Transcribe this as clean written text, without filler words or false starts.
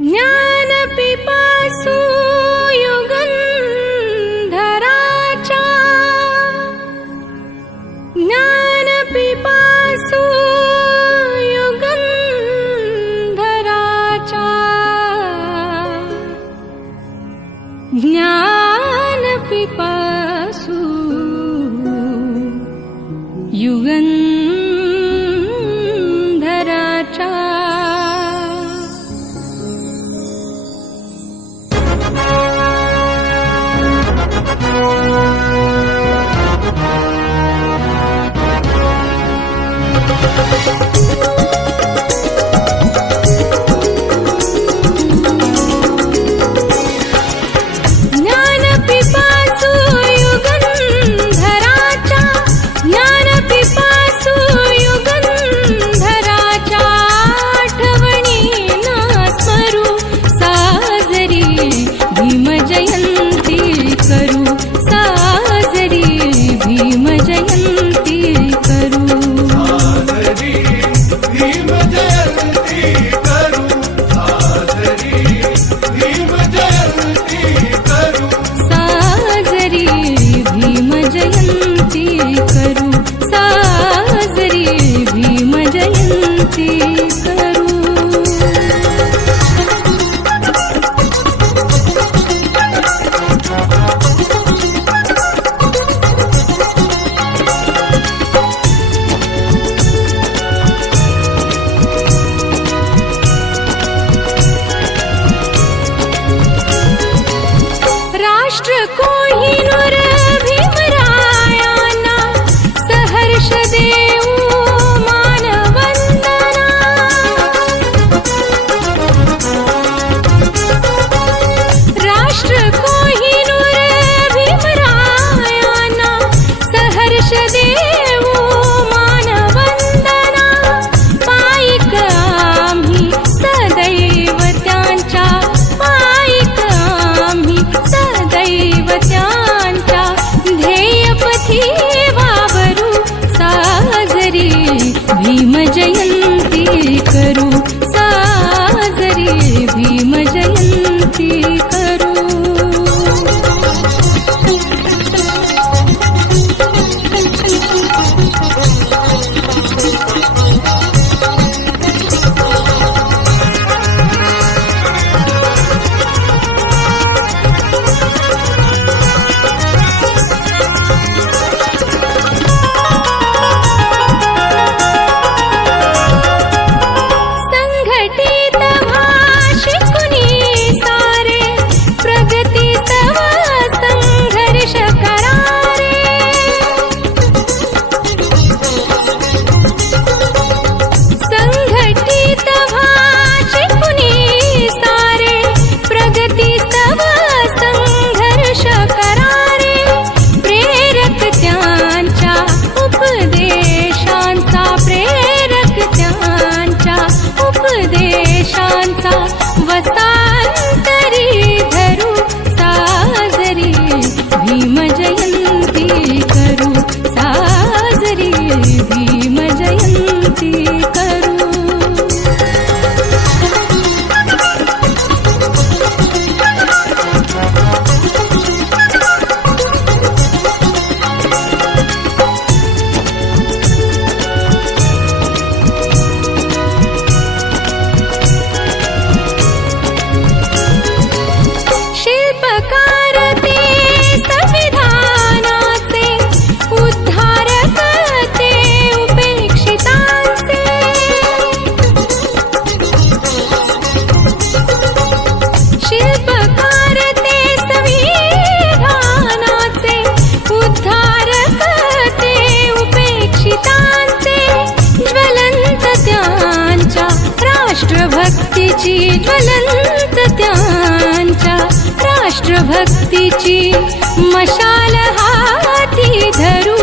ज्ञानपिपासु युगन्धराचा ज्ञानपिपासु युगन्धराचा ज्ञानपिपासु युगन्धराचा ज्ञानपिपासु युगन्धराचा ज्ञानपिपासु युगन्धराचा आठवणीना स्मरू साजरी भीमजयंती करू साजरी भीमजयंती करू साजरी भीमजयंती करू साजरी भीमजयंती करू साजरी भीमजयंती करू साजरी भीमजयंती करू राष्ट्र कोहिनूर भीमरायांना सहर्ष देऊ मानवंदना राष्ट्र कोहिनूर भीमरायांना सहर्ष देऊ मानवंदना पायिक आम्ही सदैव त्यांच्या पायिक आम्ही सदैव त्यांच्या ध्येयपथी वावरू साजरी भीमजयंती करू साजरी भीमजयंती करू संघटित भाषिकुनी सारे प्रगती तव संघर्ष करारे संघटित भाषिकुनी सारे प्रगती तव संघर्ष करारे प्रेरक त्यांच्या उपदेशांचा प्रेरक त्यांच्या उपदेशांचा वसांतरी धरू साजरी भीमजयंती करू साजरी भीमजयंती करू शिल्पकार ते संविधानाचे उद्धारक ते उपेक्षितांचे शिल्पकार ते संविधानाचे उद्धारक ते उपेक्षितांचे ज्वलंत त्यांच्या राष्ट्रभक्तीची ज्वलंत त्यांच्या राष्ट्रभक्तीची मशाल हाती धरू